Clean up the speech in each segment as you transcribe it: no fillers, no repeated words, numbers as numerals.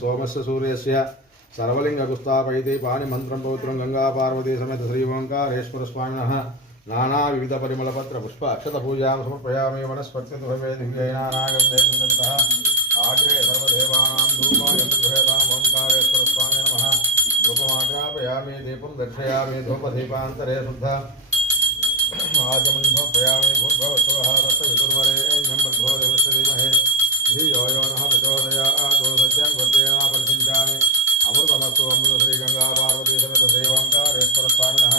सोमस्य सूर्यस्य सर्वलिंगगुस्तापैति पाणिमन्त्रं पवित्रं गंगा पार्वती समेत श्री ओंकारेश्वर स्वामिनः नाना विविध परिमलपत्र पुष्प अक्षतपूजां समर्पयामि। वनस्पत्यभवे दिव्यैनानागन्धेसंगतः आग्रे सर्वदेवानां धूपयन्तुभेदाम् ओंकारेश्वर स्वामिने नमः। धूपमाग्रापयामि दीपं दर्शयामि धूपदीपान्तरे शुद्ध आचमनं समर्पयामि। भूर्भुवस्सुवः तत्सवितुर्वरेण्यं भर्गो देवस्य धीमहि धियो यो नः प्रचोदयात्। सत्यं वचेन परिचिन्तानि अमृतमस्तु। अमृत श्री गंगा पार्वती समेत श्री ओंकारेश्वर स्वामिनः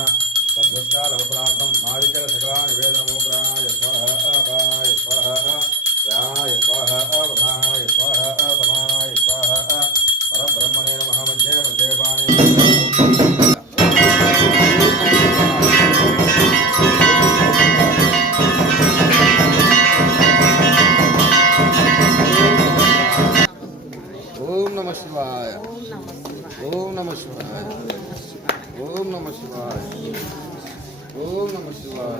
तद्भक्तालवसनार्थं नारिकेलशकलानि निवेदनमो ग्रहणाय स्वाहा अपाय स्वाहा व्याय स्वाहा अवधानाय स्वाहा समानाय स्वाहा परब्रह्मणे नमः। मध्ये मध्ये पाणि ओम नमः शिवाय ओम नमः शिवाय ओम नमः शिवाय ओम नमः शिवाय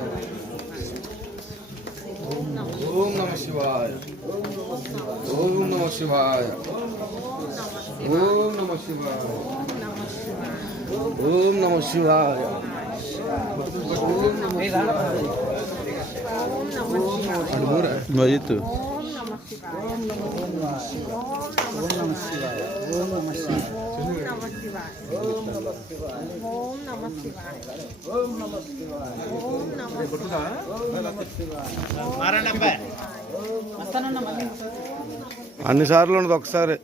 ओम नमः शिवाय ओम नमः शिवाय ओम नमः शिवाय ओम नमः शिवाय वजित అన్ని సార్లు ఉన్నది ఒకసారి